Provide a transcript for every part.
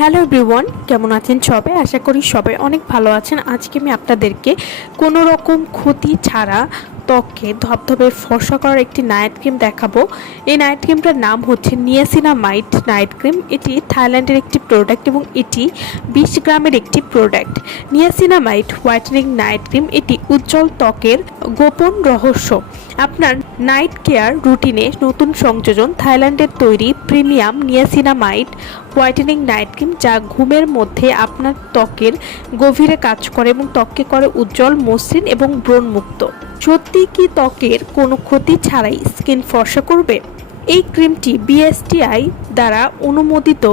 Hello everyone, কেমন আছেন সবাই? আশা করি সবাই অনেক ভালো আছেন। আজকে আমি আপনাদেরকে কোনো রকম ক্ষতি ছাড়া ত্বককে ধবধবে ফর্সা করার একটি নাইট ক্রিম দেখাবো। এই নাইট ক্রিমটার নাম হচ্ছে নিয়াসিনামাইট নাইট ক্রিম এটি থাইল্যান্ডের একটি প্রোডাক্ট এবং এটি বিশ গ্রামের একটি product niacinamide whitening night cream এটি উজ্জ্বল ত্বকের গোপন রহস্য। আপনার নাইট কেয়ার রুটিনে নতুন সংযোজন, থাইল্যান্ডের তৈরি premium niacinamide whitening night cream যা ঘুমের মধ্যে আপনার ত্বকের গভীরে কাজ করে এবং ত্বককে করে উজ্জ্বল মসৃণ এবং ব্রণমুক্ত। সত্যি কি ত্বকের কোনো ক্ষতি ছাড়াই স্কিন ফর্সা করবে? এই ক্রিমটি বিএসটিআই দ্বারা অনুমোদিত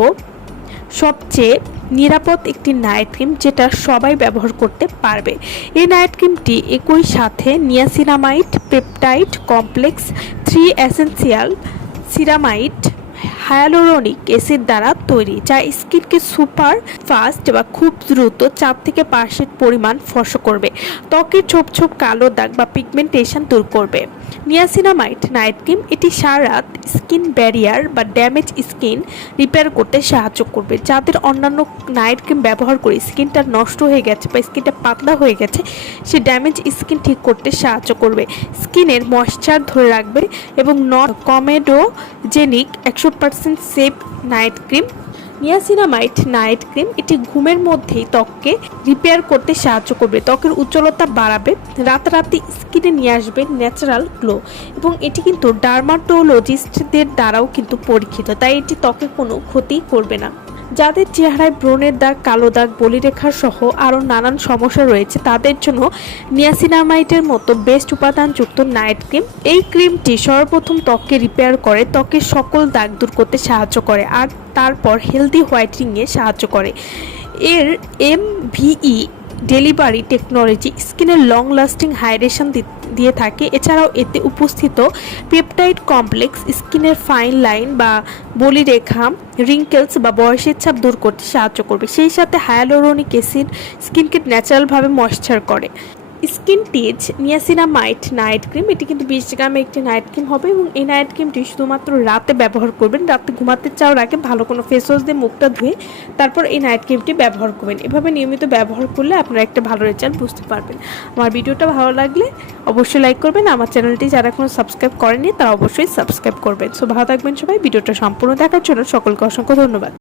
সবচেয়ে নিরাপদ একটি নাইট ক্রিম যেটা সবাই ব্যবহার করতে পারবে। এই নাইট ক্রিমটি একই সাথে niacinamide peptide complex three essential ceramide hyaluronic acid দ্বারা তৈরি, যা স্কিনকে সুপার ফাস্ট বা খুব দ্রুত চাপ থেকে পার্সেন্ট পরিমাণ ফর্স করবে, ত্বকের ছোপ ছোপ কালো দাগ বা পিগমেন্টেশন দূর করবে। নিয়াসিনামাইট নাইট ক্রিম, এটি সারা স্কিন ব্যারিয়ার বা ড্যামেজ স্কিন রিপেয়ার করতে সাহায্য করবে, যাদের অন্যান্য নাইট ক্রিম ব্যবহার করে স্কিনটা নষ্ট হয়ে গেছে বা স্কিনটা পাতলা হয়ে গেছে, সে ড্যামেজ স্কিন ঠিক করতে সাহায্য করবে। স্কিনের ময়শ্চার ধরে রাখবে এবং নট কমেডোজেনিক একশো percent safe night cream, niacinamide night cream, এটি ঘুমের মধ্যেই ত্বককে রিপেয়ার করতে সাহায্য করবে। ত্বকের উজ্জ্বলতা বাড়াবে, রাতারাতি স্কিনে নিয়ে আসবে ন্যাচারাল গ্লো এবং এটি কিন্তু ডার্মাটোলজিস্টদের দ্বারাও কিন্তু পরীক্ষিত, তাই এটি ত্বকে কোনো ক্ষতি করবে না। যাদের চেহারায় ব্রণের দাগ, কালো দাগ, বলিরেখা সহ আরও নানান সমস্যা রয়েছে, তাদের জন্য নিয়াসিনামাইটের মতো বেস্ট উপাদানযুক্ত নাইট ক্রিম। এই ক্রিমটি সর্বপ্রথম ত্বককে রিপেয়ার করে, ত্বকের সকল দাগ দূর করতে সাহায্য করে আর তারপর হেলদি হোয়াইটিংয়ে সাহায্য করে। এর M V E delivery technology স্কিনের লং লাস্টিং হাইড্রেশন দিয়ে থাকে। এছাড়াও এতে উপস্থিত পেপটাইড কমপ্লেক্স, স্কিনের ফাইন লাইন বা বলিরেখা, রিঙ্কেলস বা বয়সের ছাপ দূর করতে সাহায্য করবে। সেই সাথে হায়ালোরোনিক অ্যাসিড স্কিনকে ন্যাচারালভাবে ময়শ্চার করে। স্কিন টিজ নিয়াসিনামাইট নাইট ক্রিম এটি কিন্তু বিশ গ্রামে একটি নাইট ক্রিম হবে এবং এই নাইট ক্রিমটি শুধুমাত্র রাতে ব্যবহার করবেন, রাতে ঘুমাতে চাওয়ার আগে ভালো কোনো ফেস ওয়াশ দিয়ে মুখটা ধুয়ে তারপর এই নাইট ক্রিমটি ব্যবহার করবেন। এভাবে নিয়মিত ব্যবহার করলে আপনারা একটা ভালো রেজাল্ট বুঝতে পারবেন। আমার ভিডিওটা ভালো লাগলে অবশ্যই লাইক করবেন, আমার চ্যানেলটি যারা এখনও সাবস্ক্রাইব করেনি তারা অবশ্যই সাবস্ক্রাইব করবেন। সো ভালো থাকবেন সবাই, ভিডিওটা সম্পূর্ণ দেখার জন্য সকলকে অসংখ্য ধন্যবাদ।